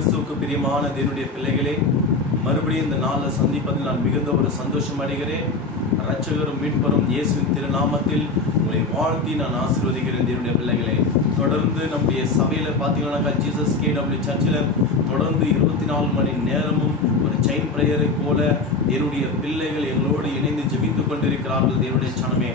கிறிஸ்துவுக்கு பிரியமான தேவனுடைய பிள்ளைகளே, மறுபடியும் இந்த நாளில் சந்திப்பதில் நான் மிகுந்த ஒரு சந்தோஷம் அடைகிறேன். இரட்சகரும் மீட்பரும் இயேசுவின் திருநாமத்தில் உங்களை வாழ்த்தி நான் ஆசீர்வதிக்கிறேன். தேவனுடைய பிள்ளைகளே, தொடர்ந்து நம்முடைய சபையில் பார்த்தீங்கன்னாக்கா ஜீசஸ் KW சர்ச்சில் தொடர்ந்து 24 மணி நேரமும் ஒரு செயின் பிரேயரை போல என்னுடைய பிள்ளைகள் எங்களோடு இணைந்து ஜெபித்து கொண்டிருக்கிறார்கள். தேவனுடைய சனமே,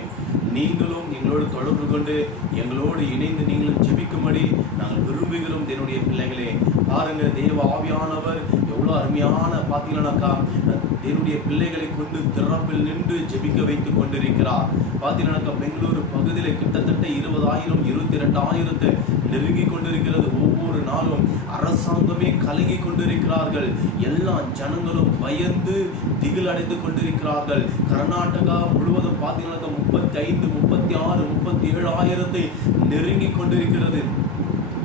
நீங்களும் எங்களோடு தொடர்பு கொண்டு எங்களோடு இணைந்து நீங்களும் ஜெபிக்கும்படி நாங்கள் விரும்புகிறோம். தேவனுடைய பிள்ளைகளே, பாருங்க, தேவ ஆவியானவர் எவ்வளோ அருமையான பார்த்தீங்கன்னாக்கா தேவனுடைய பிள்ளைகளை கொண்டு திறப்பில் நின்று ஜெபிக்க வைத்துக் கொண்டிருக்கிறார். பார்த்தீங்கன்னாக்கா பெங்களூரு பகுதியில் கிட்டத்தட்ட 20,000 22,000 நெருங்கி கொண்டிருக்கிறது. ஒவ்வொரு நாளும் அரசாங்கமே கலங்கி கொண்டிருக்கிறார்கள். எல்லா ஜனங்களும் பயந்து திகில் அடைந்து கொண்டிருக்கிறார்கள். கர்நாடகா முழுவதும் பார்த்தீங்கன்னாக்கா 35, 36, 37,000 நெருங்கி கொண்டிருக்கிறது.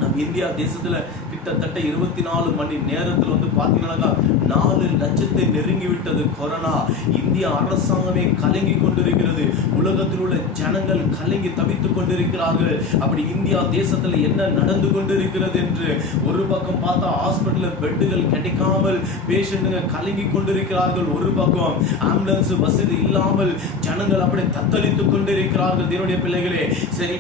நம் இந்தியா தேசத்துல கிட்டத்தட்ட 24 மணி நேரத்தில் பார்த்தீங்கன்னாக்கா 4 லட்சத்தை நெருங்கி விட்டது கொரோனா. இந்திய அரசாங்கமே கலங்கி கொண்டிருக்கிறது. உலகத்தில் உள்ள ஜனங்கள் கலங்கி தவித்துக் கொண்டிருக்கிறார்கள். அப்படி இந்தியா தேசத்துல என்ன நடந்து கொண்டிருக்கிறது என்று ஒரு பக்கம் பார்த்தா ஹாஸ்பிட்டல் பெட்டுகள் கிடைக்காமல் பேஷண்ட்டுங்க கலங்கி கொண்டிருக்கிறார்கள். ஒரு பக்கம் ஆம்புலன்ஸ் வசதி இல்லாமல் ஜனங்கள் அப்படி தத்தளித்துக் கொண்டிருக்கிறார்கள். தேவனுடைய பிள்ளைகளே, சரி,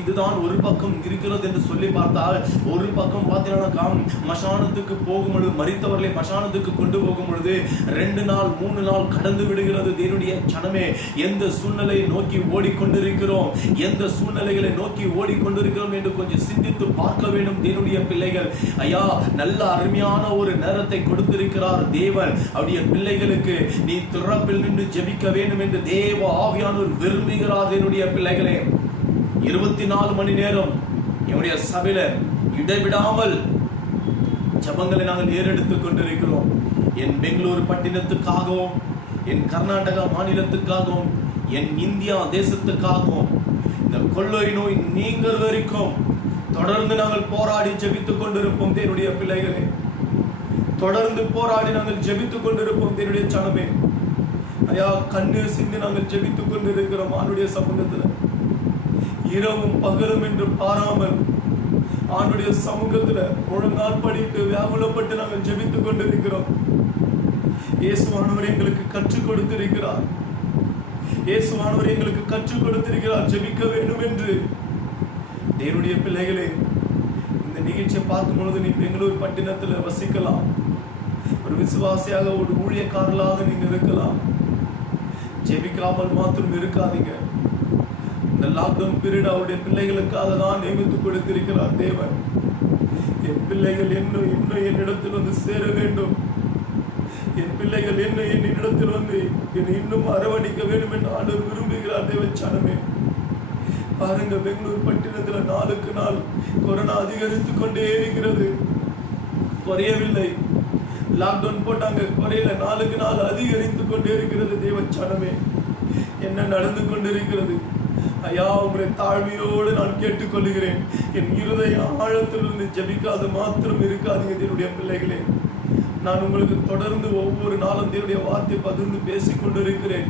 இதுதான் ஒரு பக்கம் இருக்கிறது என்று சொல்லி பார்த்தால், ஒரு பக்கம் பார்த்தீங்கன்னா மசானத்துக்கு போகும்பொழுது, மரித்தவர்களை மசானத்துக்கு கொண்டு போகும் பொழுது 2 நாள் 3 நாள் கடந்து விடுகிறது. தேவனுடைய ஜனமே, எந்த சூழ்நிலையை நோக்கி ஓடிக்கொண்டிருக்கிறோம், எந்த சூழ்நிலைகளை நோக்கி ஓடிக்கொண்டிருக்கிறோம் என்று கொஞ்சம் சிந்தித்து பார்க்க வேண்டும். தேவனுடைய பிள்ளைகள், ஐயா, நல்ல அருமையான ஒரு நேரத்தை கொடுத்திருக்கிறார் தேவன். அவருடைய பிள்ளைகளுக்கு நீ திறப்பில் நின்று ஜெபிக்க வேண்டும் என்று தேவ ஆவியானவர் விரும்புகிறார். தேவனுடைய பிள்ளைகளே, 24 மணி நேரம் என்னுடைய சபையில இடைவிடாமல் ஜபங்களை நாங்கள் ஏறெடுத்துக் கொண்டிருக்கிறோம். என் பெங்களூரு பட்டினத்துக்காகவும், என் கர்நாடகா மாநிலத்துக்காகவும், என் இந்தியா தேசத்துக்காகவும், இந்த கொள்ளை நோய் நீங்கள் வரைக்கும் தொடர்ந்து நாங்கள் போராடி ஜெபித்துக் கொண்டிருப்போம். தேவனுடைய பிள்ளைகளே, தொடர்ந்து போராடி நாங்கள் ஜெபித்துக் கொண்டிருப்போம். தேவனுடைய சனமே, ஐயா, கண்ணீர் சிந்தி நாங்கள் ஜெபித்துக் கொண்டிருக்கிறோம். ஆண்டுடைய சமூகத்தில் இரவும் பகலும் என்று பாராமல் ஆண்டுடைய சமூகத்துல ஒழுங்கால் படித்து வியாகுலப்பட்டு நாங்கள் ஜெபித்துக் கொண்டிருக்கிறோம். இயேசுவானவர் எங்களுக்கு கற்றுக் கொடுத்திருக்கிறார். இயேசுவானவர் எங்களுக்கு கற்றுக் கொடுத்திருக்கிறார் ஜெபிக்க வேண்டும் என்று. தேவனுடைய பிள்ளைகளே, இந்த நிகழ்ச்சியை பார்க்கும் பொழுது நீ பெங்களூர் பட்டினத்துல வசிக்கலாம், ஒரு விசுவாசியாக, ஒரு ஊழியக்காரர்களாக நீங்க இருக்கலாம். ஜெபிக்காமல் மாத்திரம் இருக்காதீங்க. இந்த லாக்டவுன் பீரியட் அவருடைய பிள்ளைகளுக்காக தான் நியமித்து கொடுத்திருக்கிறார் தேவன். என் பிள்ளைகள் இன்னும் என்னிடத்தில் வந்து சேர வேண்டும், என் பிள்ளைகள் என்னிடத்தில் வந்து என்னை இன்னும் அரவணைக்க வேண்டும் என்று ஆண்டவர் விரும்புகிறார். தேவச்சானமே, பாருங்க, பெங்களூர் பட்டினத்துல நாளுக்கு நாள் கொரோனா அதிகரித்து கொண்டே இருக்கிறது. குறையவில்லை. லாக்டவுன் போட்டாங்க, குறையில, நாளுக்கு நாள் அதிகரித்து கொண்டே இருக்கிறது. தேவச்சானமே, என்ன நடந்து கொண்டிருக்கிறது? ஐயா, உங்களை தாழ்மையோடு நான் கேட்டுக்கொள்கிறேன். என் இருதய ஆழத்திலிருந்து ஜெபிக்காது மாத்திரம் இருக்காதீங்க. தேவனுடைய பிள்ளைகளே, நான் உங்களுக்கு தொடர்ந்து ஒவ்வொரு நாளும் தேவனுடைய வார்த்தை பகிர்ந்து பேசிக் கொண்டிருக்கிறேன்.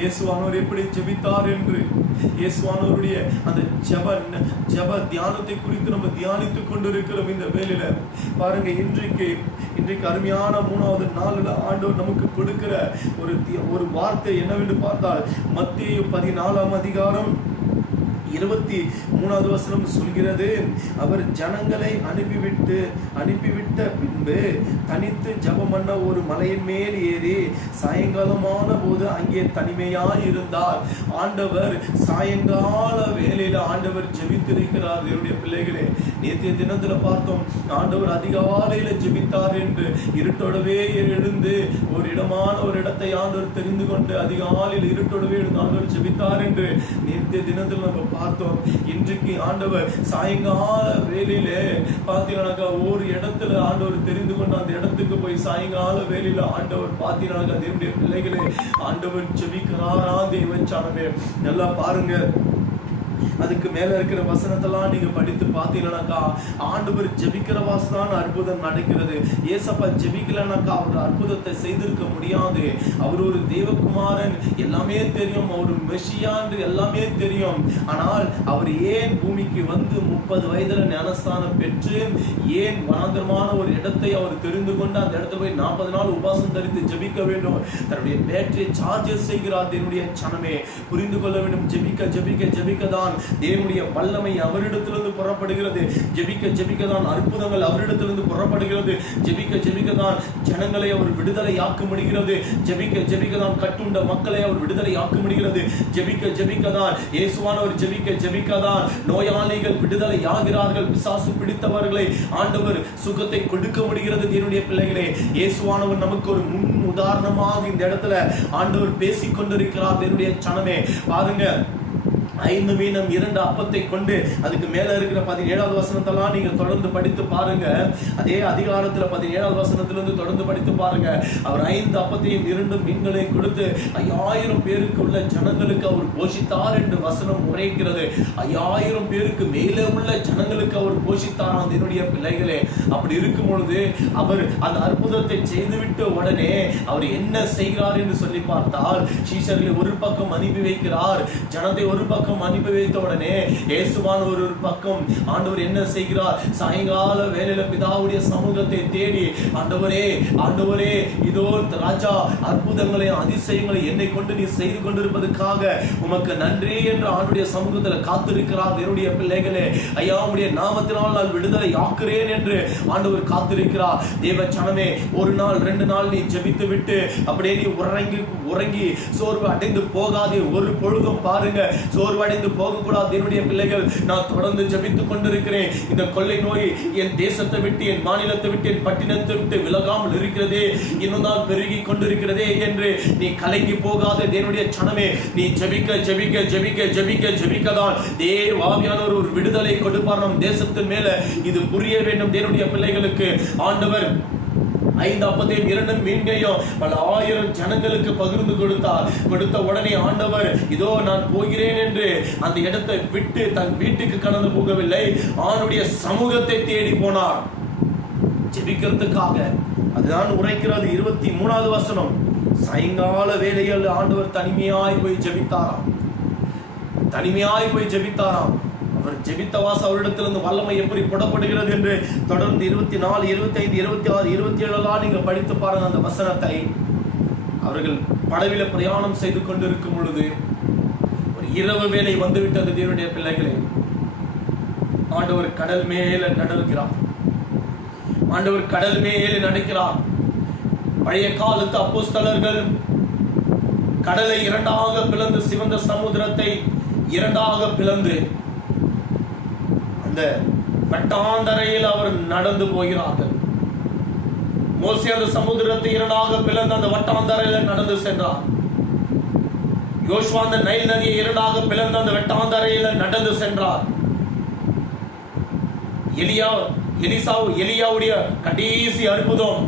இயேசுவானவர் எப்படி ஜெபித்தார் என்று, இயேசுவானவருடைய அந்த ஜெப தியானத்தை குறித்து நம்ம தியானித்துக் கொண்டிருக்கிறோம். இந்த வேளையில பாருங்க, இன்றைக்கு அருமையான 3வது நாளில் ஆண்டவர் நமக்கு கொடுக்கிற ஒரு வார்த்தை என்னவென்று பார்த்தால், மத்தேயு 14ஆம் அதிகாரம் 23வது வசனம் சொல்கிறது, அவர் ஜனங்களை அனுப்பிவிட்ட பின்பு தனித்து ஜெபம் பண்ண ஒரு மலையின் மேல் ஏறி சாயங்காலமான போது அங்கே தனிமையாய் இருந்தார். ஆண்டவர் சாயங்கால வேளையில ஆண்டவர் ஜெபித்திருக்கிறார். என்னுடைய பிள்ளைகளே, நேற்றைய தினத்துல பார்த்தோம், ஆண்டவர் அதிகாலையில ஜெபித்தார் என்று. இருட்டோடவே எழுந்து ஒரு இடத்தை ஆண்டவர் தெரிந்து கொண்டு அதிகாலையில் இருட்டோடவே எழுந்து ஆண்டவர் ஜெபித்தார் என்று நேற்றைய தினத்தில் நம்ம பார்த்தோம். இன்றைக்கு ஆண்டவர் சாயங்கால வேளையிலே பார்த்தீங்கன்னாக்கா ஒரு இடத்துல ஆண்டவர் தெரிந்து கொண்டு அந்த இடத்துக்கு போய் சாயங்கால வேளையில ஆண்டவர் பார்த்தீங்கன்னாக்கா தேவனுடைய பிள்ளைகளே, ஆண்டவர் ஜெபிக்கிறாரா? தேவச்சானமே, நல்லா பாருங்க, அதுக்கு மேல இருக்கிற வசனத்தெல்லாம் நீங்க படித்து பார்த்தீங்கன்னாக்கா, ஆண்டவர் ஜெபிக்கிற வாசதான் அற்புதம் நடக்கிறது. ஏசப்பா ஜெபிக்கலனாக்கா அவர் அற்புதத்தை செய்திருக்க முடியாது. அவர் ஒரு தேவகுமாரன், எல்லாமே தெரியும், அவர் மெஷியா என்று எல்லாமே தெரியும். ஆனால் அவர் ஏன் பூமிக்கு வந்து 30 வயதுல ஞானஸ்தானம் பெற்று ஏன் வனாந்தரமான ஒரு இடத்தை அவர் தெரிந்து கொண்டு அந்த இடத்துல போய் 40 நாள் உபாசம் தரித்து ஜெபிக்க வேண்டும்? தன்னுடைய பேட்டரியை சார்ஜஸ் செய்கிறார். தேவனுடைய சனமே புரிந்து கொள்ள வேண்டும். ஜெபிக்க ஜெபிக்க ஜெபிக்க தான் தேவனுடைய வல்லமை அவரிடத்திலிருந்து புறப்படுகிறது. ஜெபிக்க ஜெபிக்க தான் அற்புதங்கள் அவரிடத்திலிருந்து புறப்படுகிறது. ஜெபிக்க ஜெபிக்க தான் ஜனங்களை அவர் விடுதலை ஆக்க முடிகிறது. ஜெபிக்க ஜெபிக்க தான் கட்டுண்ட மக்களை அவர் விடுதலை ஆக்க முடிகிறது. ஜெபிக்க ஜெபிக்க தான் இயேசுவானவர் ஜெபிக்க ஜெபிக்க தான் நோயாளிகள் விடுதலை ஆகிறார்கள். பிசாசு பிடித்தவர்களை ஆண்டவர் சுகத்தை கொடுக்க முடிகிறது. தேவனுடைய பிள்ளைகளே, இயேசுவானவர் நமக்கு ஒரு முன் உதாரணமாக இந்த இடத்துல ஆண்டவர் பேசிக் கொண்டிருக்கிறார். தேவனுடைய சனமே பாருங்க, 5 மீனும் 2 அப்பத்தை கொண்டு அதுக்கு மேல இருக்கிற 17வது வசனத்தெல்லாம் நீங்க தொடர்ந்து படித்து பாருங்க. அதே அதிகாரத்துல 17வது வசனத்திலிருந்து தொடர்ந்து படித்து பாருங்க. அவர் 5 அப்பத்தையும் 2 மீன்களையும் கொடுத்து 5000 பேருக்கு உள்ள ஜனங்களுக்கு அவர் போஷித்தார் என்று வசனம் உரைக்கிறது. 5000 பேருக்கு மேலே உள்ள ஜனங்களுக்கு அவர் போஷித்தாராம். என்னுடைய பிள்ளைகளே, அப்படி இருக்கும் பொழுது அவர் அந்த அற்புதத்தை செய்துவிட்டு உடனே அவர் என்ன செய்கிறார் என்று சொல்லி பார்த்தால், சீஷர்களை ஒரு பக்கம் அனுப்பி வைக்கிறார், ஜனத்தை ஒரு பக்கம் அனுப்பி வைத்த உடனே இயேசுவான் ஒரு பக்கம் ஆண்டவர் என்ன செய்கிறார்? சாயங்கால வேளையில பிதாவுடைய சமூகத்தை தேடி, ஆண்டவரே ஆண்டவரே, இதோ ராஜா அற்புதங்களை அதிசயங்களை என்னை கொண்டு நீ செய்து கொண்டிருப்பதற்காக உமக்கு நன்றி என்று ஆண்டுடைய சமூகத்தில் காத்திருக்கிறார். என்னுடைய பிள்ளைகளே, ஐயா உம்முடைய நாமத்தினால் நான் விடுதலை ஆக்குறேன் என்று ஆண்டவர் காத்திருக்கிறார். தேவ சனமே, ஒரு நாள் 2 நாள் நீ ஜெபித்து விட்டு அப்படியே நீ உறங்கி சோர்வு அடைந்து போகாதே. ஒரு பொழுதும் பாருங்க சோர்வடைந்து போகக்கூடாது. என்னுடைய பிள்ளைகள், நான் தொடர்ந்து ஜெபித்துக் கொண்டிருக்கிறேன். இந்த கொள்ளை நோய் என் தேசத்தை விட்டு, என் மாநிலத்தை விட்டு, என் பட்டினத்தை விட்டு விலகாமல் இருக்கிறதே, இன்னும் தான் பெருகி கொண்டிருக்கிறதே என்று நீ கலங்கி போகாத. தேவனுடைய சனமே, நீ ஜெபிக்க ஜெபிக்க ஜெபிக்க ஜெபிக்க ஜெபிக்கதான் தேவாவியானவர் ஒரு விடுதலை கொடுப்பார் நம் தேசத்தின் மேல. இது புரிய வேண்டும் தேவனுடைய பிள்ளைகளுக்கு. ஆண்டவர் 5 அப்பத்தையும் 2 மீன்களையும் பல 1000 ஜனங்களுக்கு பகிர்ந்து கொடுத்த உடனே ஆண்டவர் இதோ நான் போகிறேன் என்று அந்த இடத்தை விட்டு தன் வீட்டுக்கு கடந்து போகவில்லை, ஆண்டுடைய சமூகத்தை தேடி போனார் ஜெபிக்கிறதுக்காக. அதுதான் உரைக்கிறது 23வது வசனம். சாயங்கால வேளையில் ஆண்டவர் தனிமையாய் போய் ஜெபித்தாராம். அவர் ஜெபித்த வாசம் அவரிடத்திலிருந்து வல்லமை எப்படி புடப்படுகிறது என்று தொடர்ந்து 24, 25, 26, 27 நீங்க படித்து பாருங்க அந்த வசனத்தை. அவர்கள் படவில பிரயாணம் செய்து கொண்டிருக்கும் பொழுது ஒரு இரவு வேளை வந்துவிட்டது. தேவனுடைய பிள்ளைகளே, ஆண்டவர் கடல் மேல நடக்கிறார். பழைய காலத்து அப்போஸ்தலர்கள் கடலை 2ஆக பிளந்து, சிவந்த சமுத்திரத்தை 2ஆக பிளந்து அந்த வட்டாந்தரையில் அவர் நடந்து போகிறார்கள். மோசே அந்த சமுத்திரத்தை 2ஆக பிளந்து அந்த வட்டாந்தரையில் நடந்து சென்றார். யோசுவா அந்த நைல் நதியை 2ஆக பிளந்து அந்த வட்டாந்தரையில் நடந்து சென்றார். எலியாவுடைய கடைசி அற்புதம்,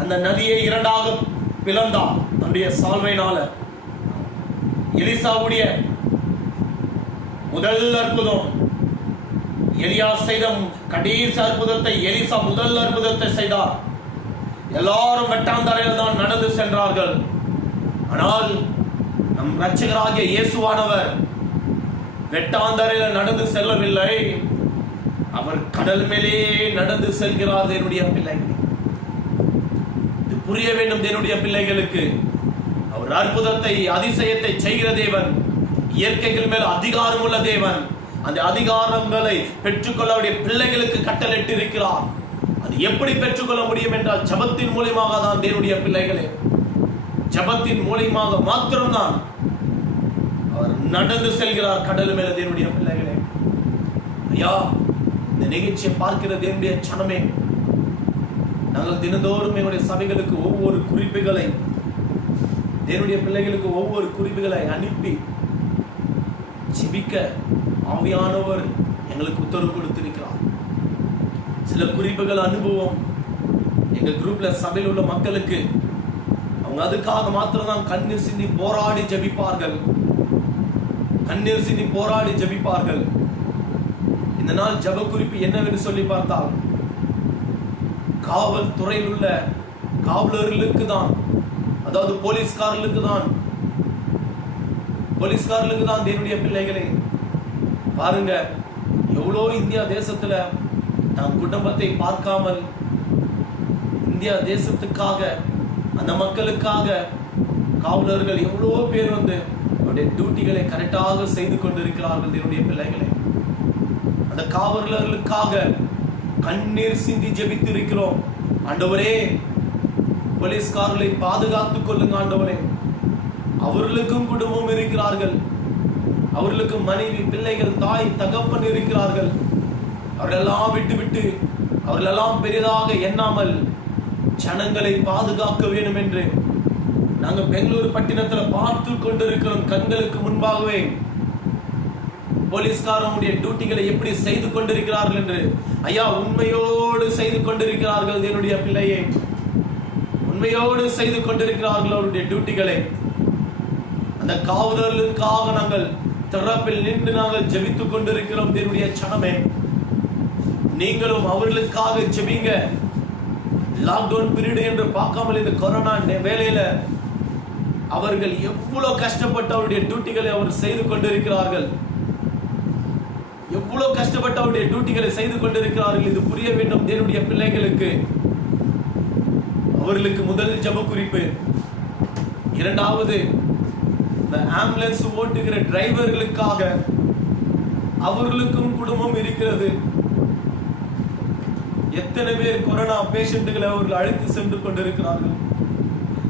அந்த நதியை 2ஆக பிளந்தார் தன்னுடைய சால்வையினால. எலிசாவுடைய முதல் அற்புதம், எலியா செய்த கடைசி அற்புதத்தை எலிசா முதல் அற்புதத்தை செய்தார். எல்லாரும் வெட்டாந்தரையில் தான் நடந்து சென்றார்கள். ஆனால் நம் இரட்சகராகிய இயேசுவானவர் வெட்டாந்தரையில் நடந்து செல்லவில்லை, அவர் கடல் மேலே நடந்து செல்கிறார். என்னுடைய பிள்ளைகள், இது புரிய வேண்டும். என்னுடைய பிள்ளைகளுக்கு அவர் அற்புதத்தை அதிசயத்தை செய்கிற தேவன், இயற்கைகள் மேல் அதிகாரம் உள்ள தேவன். அந்த அதிகாரங்களை பெற்றுக்கொள்ள அவருடைய பிள்ளைகளுக்கு கட்டளையிட்டு இருக்கிறார். அது எப்படி பெற்றுக்கொள்ள முடியும் என்றால் ஜெபத்தின் மூலமாக தான். தேவனுடைய பிள்ளைகளே, ஜெபத்தின் மூலமாக மாத்திரம்தான் அவர் நடந்து செல்கிறார் கடல் மேல. தேவனுடைய பிள்ளைகளே, ஐயா இந்த நிகழ்ச்சியை பார்க்கிற தேவனுடைய சனமே, நாங்கள் தினந்தோறும் எங்களுடைய சபைகளுக்கு ஒவ்வொரு குறிப்புகளை, தேவனுடைய பிள்ளைகளுக்கு ஒவ்வொரு குறிப்புகளை அனுப்பி ஜெபிக்க ஆவியானவர் எங்களுக்கு உத்தரவு கொடுத்திருக்கிறார். சில குறிப்புகள் அனுபவம் எங்க குரூப்ல சபையில் உள்ள மக்களுக்கு, அவங்க அதுக்காக மாத்திரம் தான் கண்ணு சிந்தி போராடி ஜெபிப்பார்கள். கண்ணீர் சிந்தி போராடி ஜெபிப்பார்கள். இந்த நாள் ஜெப குறிப்பு என்னவென்று சொல்லி பார்த்தால், காவல்துறையில் உள்ள காவலர்களுக்கு தான், அதாவது போலீஸ்காரர்களுக்கு தான் தேவனுடைய பிள்ளைகளே. பாருங்க, எவ்வளோ இந்தியா தேசத்துல தன் குடும்பத்தை பார்க்காமல் இந்தியா தேசத்துக்காக, அந்த மக்களுக்காக காவலர்கள் எவ்வளோ பேர் வந்து அவருடைய டியூட்டிகளை கரெக்டாக செய்து கொண்டிருக்கிறார்கள். தேவனுடைய பிள்ளைகளை, அந்த காவலர்களுக்காக கண்ணீர் சிந்தி ஜெபித்து இருக்கிறோம். ஆண்டவரே, போலீஸ்காரர்களை பாதுகாத்துக் கொள்ளுங்க ஆண்டவரே. அவர்களுக்கும் குடும்பம் இருக்கிறார்கள், அவர்களுக்கு மனைவி, பிள்ளைகள், தாய், தகப்பன் இருக்கிறார்கள். அவர்களெல்லாம் விட்டுவிட்டு அவர்களெல்லாம் பெரிதாக எண்ணாமல் ஜனங்களை பாதுகாக்க வேண்டும் என்று நாங்கள் பெங்களூர் பட்டினத்தில் பார்த்து கொண்டிருக்கிறோம். கண்களுக்கு முன்பாகவே போலீஸ்காரனுடைய டியூட்டிகளை எப்படி செய்து கொண்டிருக்கிறார்கள் என்று. ஐயா, உண்மையோடு செய்து கொண்டிருக்கிறார்கள் என்னுடைய பிள்ளையை, உண்மையோடு செய்து கொண்டிருக்கிறார்கள் அவருடைய டியூட்டிகளை. அந்த காவலர்களுக்காக நாங்கள் திறப்பில் நின்று நாங்கள் ஜெபித்துக் கொண்டிருக்கிறோம். என்னுடைய சனமே, நீங்களும் அவர்களுக்காக ஜெபிங்க. லாக்டவுன் பீரியட் என்று பார்க்காமல் இந்த கொரோனா வேலையில அவர்கள் எவ்வளவு கஷ்டப்பட்டு அவருடைய டியூட்டிகளை அவர் செய்து கொண்டிருக்கிறார்கள், எவ்வளவு கஷ்டப்பட்டு அவருடைய டியூட்டிகளை செய்து கொண்டிருக்கிறார்கள். இது புரிய வேண்டும் தேவனுடைய பிள்ளைகளுக்கு. அவர்களுக்கு முதல் ஜெப குறிப்பு. இரண்டாவது, இந்த ஆம்புலன்ஸ் ஓட்டுகிற டிரைவர்களுக்காக, அவர்களுக்கும் குடும்பம் இருக்கிறது. எத்தனை பேர் கொரோனா பேஷண்ட்டுகளை அவர்கள் அழைத்து சென்று கொண்டிருக்கிறார்கள்.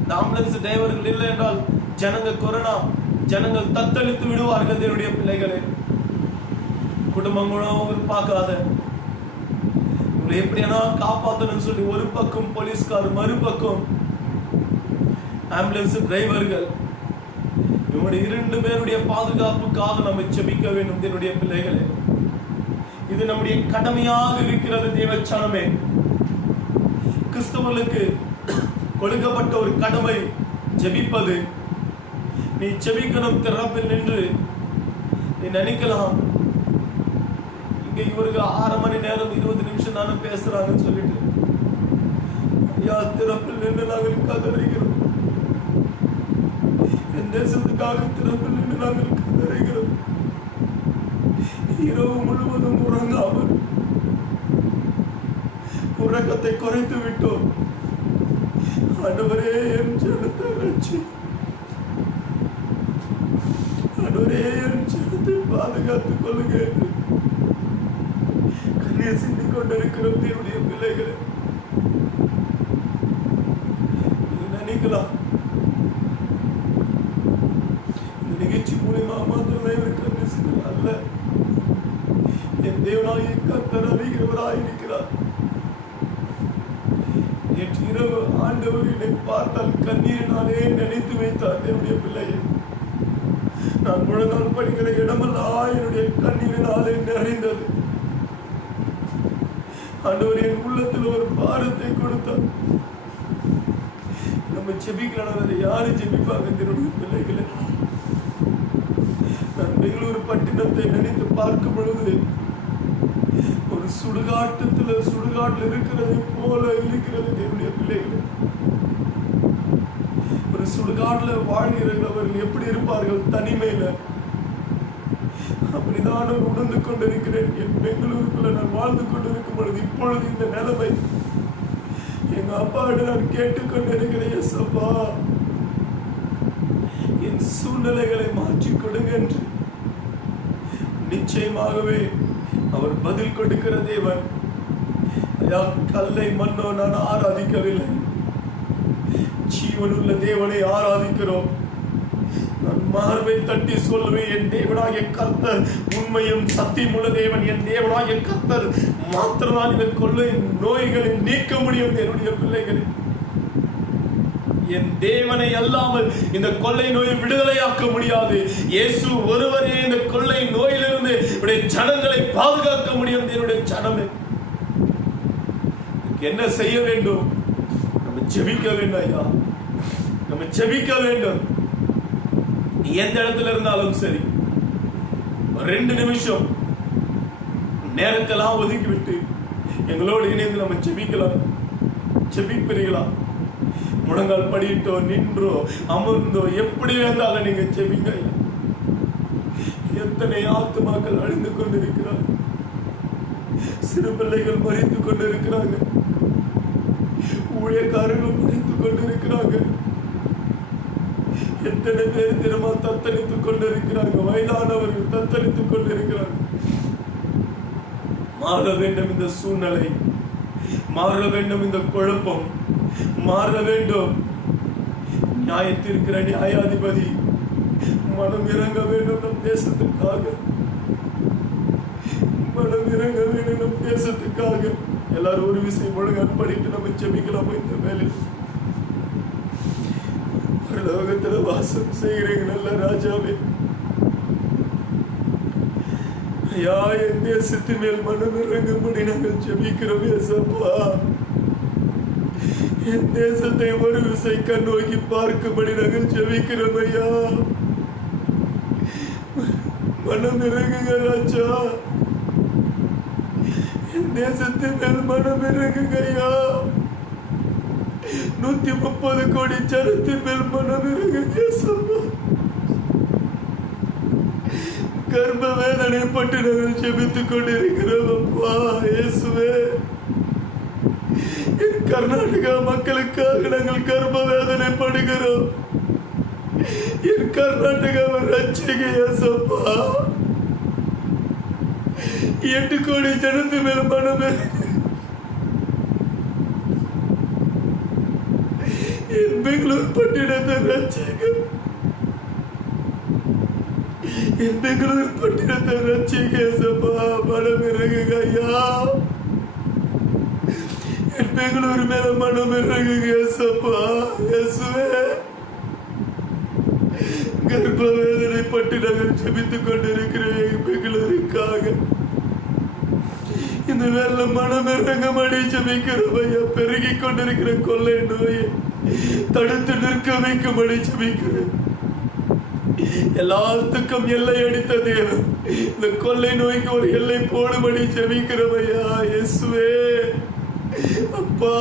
இந்த ஆம்புலன்ஸ் டிரைவர்கள் இல்லை என்றால் ஜனங்கள் தத்தளித்து விடுவார்கள். என்னுடைய பிள்ளைகளை, குடும்பங்களும் பார்க்காத இவங்களை எப்படியானா காப்பாற்றணும்னு சொல்லி ஒரு பக்கம் போலீஸ்கார், மறுபக்கம் ஆம்புலன்ஸ் டிரைவர்கள். இவனுடைய இரண்டு பேருடைய பாதுகாப்புக்காக நம்ம ஜெபிக்க வேண்டும். என்னுடைய பிள்ளைகளே, இது நம்முடைய கடமையாக இருக்கிறது. தேவச்சனமே, கிறிஸ்தவர்களுக்கு கொடுக்கப்பட்ட ஒரு கடமை ஜெபிப்பது. நீ ஜெபிக்கணும் திறப்பில் நின்று. நீ நினைக்கலாம், இங்க இவருக்கு 6 மணி நேரம் 20 நிமிஷம் தானே பேசுறாங்கன்னு சொல்லிட்டு. ஐயா, திறப்பில் நின்று நாங்கள் கதறுகிறோம். என் தேசத்துக்காக திறப்பில் நின்று நாங்கள் கதறுகிறோம். இரவு முழுவதும் உறங்காமல் உறக்கத்தை குறைத்து விட்டோம். ஆண்டவரே, என் ஜனத்தை ரட்சி. ஆண்டவரே, என் ஜனத்தை பாதுகாத்துக் கொள்ளுங்க. கண்ணீர் சிந்திக் கொண்டிருக்கிறோம் தேவனுடைய பிள்ளைகளை. நினைக்கலாம், இந்த நிகழ்ச்சி மூலியமா மாத்திரம் கண்ணீர் சிந்தல் அல்ல, என் தேவனாகிய கர்த்தர் அறிகிறவராய் இருக்கிறார். நேற்று இரவு ஆண்டவர் என்னை பார்த்தால் கண்ணீரினாலே நினைத்து வைத்தார். என்னுடைய பிள்ளையை, நான் முழங்கால் படிக்கிற இடமெல்லாம் என்னுடைய கண்ணீரினாலே நிறைந்தது. ஆண்டவர் என் உள்ளத்தில் ஒரு பாரத்தை கொடுத்தார். நம்ம ஜெபிக்கலாம், யாரு ஜெபிப்பாங்க? என்னுடைய பிள்ளைகளை, நான் பெங்களூர் பட்டினத்தை நினைத்து பார்க்கும் பொழுது ஒரு சுடுகாட்டுல இருக்கிறது போல இருக்கிறது. என்னுடைய பிள்ளைகள், ஒரு சுடுகாட்டுல வாழ்கிறவர்கள் எப்படி இருப்பார்கள் தனிமையில, அப்படிதான் உணர்ந்து கொண்டிருக்கிறேன். என் பெங்களூருக்குள்ள நான் வாழ்ந்து கொண்டிருக்கும் பொழுது இப்பொழுது இந்த நிலைமை எங்க அப்பாவிட நான் கேட்டுக்கொண்டிருக்கிறேன். எஸ் அப்பா, என் சூழ்நிலைகளை மாற்றிக் கொடுங்க என்று. நிச்சயமாகவே அவர் பதில் கொடுக்கிற தேவன். கல்லை மண்ணோ நான் ஆராதிக்கவில்லை, ஜீவனுள்ள தேவனை ஆராதிக்கிறோம். நான் மார்பை தட்டி சொல்லுவேன், என் தேவனாகிய கர்த்தர் உண்மையும் சத்தியமுள்ள தேவன். என் தேவனாகிய கர்த்தர் மாத்திரம்தான் இந்த கொள்ளை நோய்களை நீக்க முடியும். என்னுடைய பிள்ளைகளை, என் தேவனை அல்லாமல் இந்த கொள்ளை நோயை விடுதலையாக்க முடியாது. இயேசு ஒருவரே இந்த கொள்ளை நோயிலிருந்து ஜனங்களை பாதுகாக்க முடியும். என்னுடைய ஜனமே, என்ன செய்ய வேண்டும்? நம்ம ஜெபிக்க வேண்டும். ஐயா, நம்ம ஜெபிக்க வேண்டும். நீ எந்த இடத்துல இருந்தாலும் சரி, 2 நிமிஷம் நேரத்தெல்லாம் ஒதுக்கி விட்டு எங்களோடு இணைந்து நம்ம ஜெபிக்கலாம். ஜெபிப்பீர்களா? முழங்கால் படியிட்டோ, நின்றோ, அமர்ந்தோ, எப்படி இருந்தாலும் நீங்க ஜெபிங்க. எத்தனை ஆத்துமாக்கள் அழிந்து கொண்டிருக்கிறாங்க, சிறு பிள்ளைகள் மறித்து கொண்டிருக்கிறாங்க, ஊழியக்காரர்கள் மறித்து கொண்டிருக்கிறாங்க, எத்தனை பேர் தினமா தத்தளித்துக் கொண்டிருக்கிறாங்க, வயதானவர்கள் தத்தளித்துக் கொண்டிருக்கிறாங்க. மாற வேண்டும் இந்த சூழ்நிலை, மாற வேண்டும் இந்த குழப்பம், மாற வேண்டும். நியாயத்திற்கிற நியாயாதிபதி மனம் இறங்க வேண்டும் நம் தேசத்துக்காக, மனம் இறங்க வேண்டும் நம் தேசத்துக்காக. எல்லாரும் ஒரு விஷயம் முழங்கால் படிட்டு நம்ம ஜெபிக்கலாம். இந்த வேலை பரலோகத்துல வாசம் செய்கிறீங்க நல்ல ராஜாவே, ஐயா, என் தேசத்தின் மேல் மனம் இறங்கும்படி நாங்கள் ஜெபிக்கிறோம். ஏசப்பா, என் தேசத்தை ஒரு விசை கண் நோக்கி பார்க்கும்படி நாங்கள் ஜெபிக்கிறோம். ஐயா, மனம் இறங்குங்க ராஜா, என் தேசத்தின் மேல் மனம் இறங்குங்க ஐயா. 130 கோடி ஜனத்தின் மேல் மனம் இறங்குங்க. கர்ப்ப வேதனைப்பட்டு நாங்கள் ஜெபித்துக் கொண்டிருக்கிறோம். அப்பா இயேசுவே, என் கர்நாடகா மக்களுக்காக நாங்கள் கர்ப்ப வேதனைப்படுகிறோம். என் கர்நாடகாவை ரட்சிங்க இயேசப்பா. 8 கோடி ஜனத்து மேல மனமே, என் பெங்களூர் பட்டினத்தை ரட்சிங்க, என் பெங்களூர் பட்டினத்தை ரட்சிங்க இயேசப்பா. மனம் இறங்குங்க ஐயா, என் பெங்களூர் மேல மனம் இறங்குங்க இயேசப்பா. இயேசுவே, கர்ப்ப வேதனைப்பட்டு நாங்கள் ஜெபித்துக் கொண்டிருக்கிறேன் பெங்களூருக்காக. இந்த வேலை மனம் இறங்கமடி ஜெபிக்கிறோம் ஐயா. பெருகி கொண்டிருக்கிற கொள்ளை நோயை தடுத்து நிற்க வைக்கும்படி ஜெபிக்கிறேன். எல்லாத்துக்கும் எல்லை அடித்த தேவன் இந்த கொள்ளை நோய்க்கு ஒரு எல்லை போடும்படி ஜெபிக்கிறோம் ஐயா. இயேசுவே, அப்பா,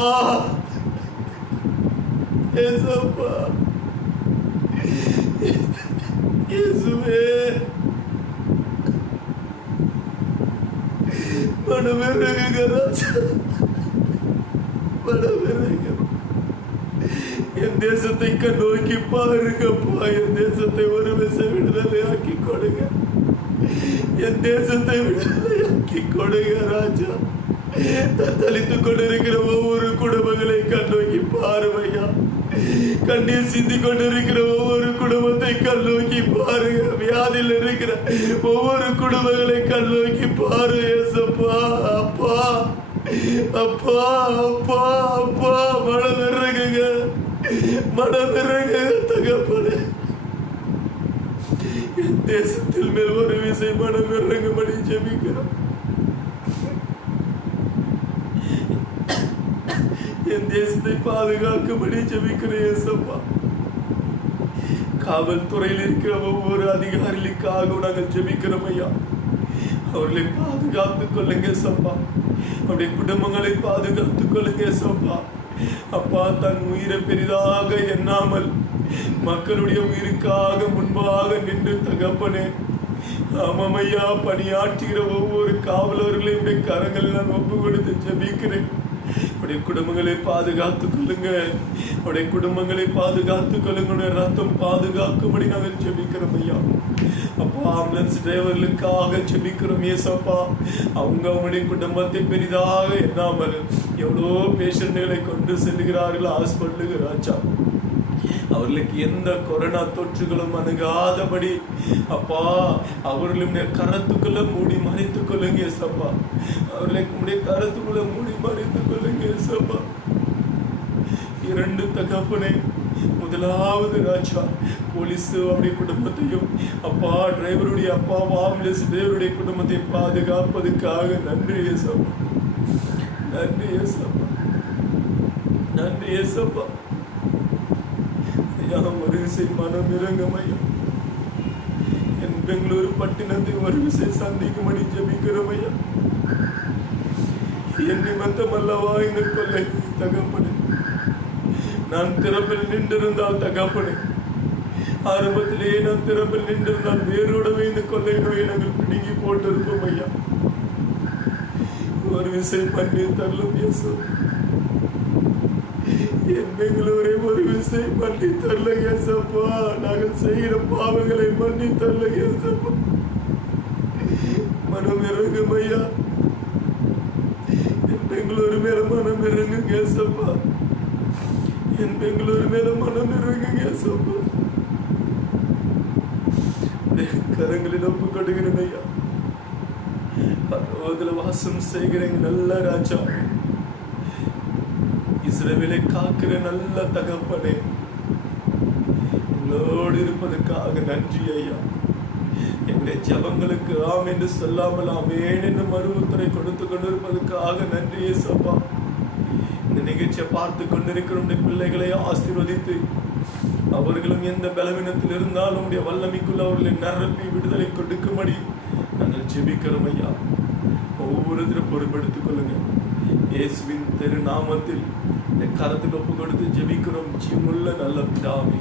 இயேசப்பா, இயேசுவே, மனமிறங்குங்க ராஜா, மனமிறங்குங்க. என் தேசத்தை நோக்கி பாருங்கப்பா. என் தேசத்தை ஒரு விசை விடுதலை ஆக்கி கொடுங்க, என் தேசத்தை விடுதலை ஆக்கி கொடுங்க ராஜா. தத்தளித்துக் கொண்டிருக்கிற ஒவ்வொரு குடும்பங்களை கண்ணோக்கி பாருமையா. கண்ணீர் சிந்தி கொண்டிருக்கிற ஒவ்வொரு குடும்பத்தை கண்ணோக்கி பாருங்க. வியாதியில் இருக்கிற ஒவ்வொரு குடும்பங்களை கண்ணோக்கி பாரு ஏசப்பா. அப்பா, அப்பா, அப்பா, அப்பா, மனம் இறங்குங்க, மனம் இறங்குங்க தகப்பனே. என் தேசத்தில் மேல் ஒரு விசை மனம் இறங்கும்படி ஜெபிக்கிறோம். என் தேசத்தை பாதுகாக்கும்படி ஜெபிக்கிறேன் ஏசப்பா. காவல்துறையில் இருக்கிற ஒவ்வொரு அதிகாரிகளுக்காக நாங்கள் ஜெபிக்கிறோம் ஐயா. அவர்களை பாதுகாத்துக் கொள்ளுங்க ஏசப்பா. அவருடைய குடும்பங்களை பாதுகாத்துக் கொள்ளுங்க ஏசப்பா. அப்பா, தன் உயிரை பெரிதாக எண்ணாமல் மக்களுடைய உயிருக்காக முன்பாக நின்று தகப்பனே, ஆமாமையா, பணியாற்றுகிற ஒவ்வொரு காவலர்களையும் கரங்களில் நான் ஒப்பு கொடுத்து ஜெபிக்கிறேன். அவருடைய குடும்பங்களை பாதுகாத்துக் கொள்ளுங்க, அவருடைய குடும்பங்களை பாதுகாத்துக் கொள்ளுங்க. ரத்தம் பாதுகாக்கும்படி நாங்கள் ஜெபிக்கிறோம் ஐயா. அப்பா, ஆம்புலன்ஸ் டிரைவர்களுக்காக ஜெபிக்கிறோம் ஏசப்பா. அவங்களுடைய குடும்பத்தை பெரிதாக எண்ணாமல் எவ்வளோ பேஷண்ட்களை கொண்டு செல்கிறார்கள் ஹாஸ்பிட்டலுக்கு ராஜா. அவர்களுக்கு எந்த கொரோனா தொற்றுகளும் அணுகாதபடி அப்பா அவர்களுடைய கரத்துக்குள்ள மூடி மறைத்துக் கொள்ளுங்க ஏசப்பா. அவர்களுடைய கரத்துக்குள்ள மூடி மறைத்துக் கொள்ளுங்க ஏசப்பா. 2 தகப்பனே, முதலாவது ராஜா, போலீஸ் அவருடைய குடும்பத்தையும் அப்பா டிரைவருடைய அப்பா ஆம்புலன்ஸ் டிரைவருடைய குடும்பத்தை பாதுகாப்பதற்காக நன்றி ஏசப்பா, நன்றி ஏசப்பா, நன்றி ஏசப்பா. ஐயா, ஒரு விசை மனம் இறங்கமையா. என் பெங்களூரு பட்டினத்தை ஒரு விஷயம் சந்திக்கும்படி ஜெபிக்கிறோம் ஐயா. என் நிமித்தம் அல்லவா இந்த கொள்ளை தகப்பனே. நான் திறப்பில் நின்றிருந்தால் தகப்பனே, ஆரம்பத்திலேயே நான் திறப்பில் நின்றிருந்தால் வேரோடவே இந்த கொள்ளை நோயை நாங்கள் பிடுங்கி போட்டிருப்போம் ஐயா. ஒரு விஷயம் பண்ணி தரலும் இயேசு. என் பெங்களூரை ஒரு விஷயம் பண்ணி தரல இயேசப்பா. நாங்கள் செய்கிற பாவங்களை பண்ணி தரல இயேசப்பா. மனம் இறங்கும் ஐயா. என் பெங்களூரு மேல மனம் இறங்கும் இயேசப்பா. என் பெங்களூரு மேல மனம் இறங்கும் இயேசப்பா. கரங்களில் ஒப்பு கொடுக்கிறேன் ஐயா. பரலோகத்துல வாசம் செய்கிற நல்ல ராஜா, இஸ்ரவேலை காக்கிற நல்ல தகப்பனே, எங்களோடு இருப்பதற்காக நன்றி ஐயா. எங்களுடைய ஜபங்களுக்கு ஆம் என்று சொல்லாமல் ஆமேன் என்று மறு உத்தரை கொடுத்து கொண்டிருப்பதற்காக நன்றி இயேசப்பா. இந்த நிகழ்ச்சியை பார்த்து கொண்டிருக்கிற பிள்ளைகளை ஆசீர்வதித்து அவர்களும் எந்த பலவீனத்தில் இருந்தாலும் உடைய வல்லமைக்குள்ள அவர்களை நிரப்பி விடுதலை கொடுக்கும்படி நாங்கள் ஜெபிக்கிறோம் ஐயா. ஒவ்வொருத்தரும் பொறுப்பெடுத்துக் கொள்ளுங்க. இயேசுவின் திருநாமத்தில் கரத்தில் ஒப்பு கொடுத்து ஜெபிக்கிறோம் ஜீவனுள்ள நல்ல பிதாவே.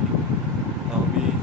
ஆமென்.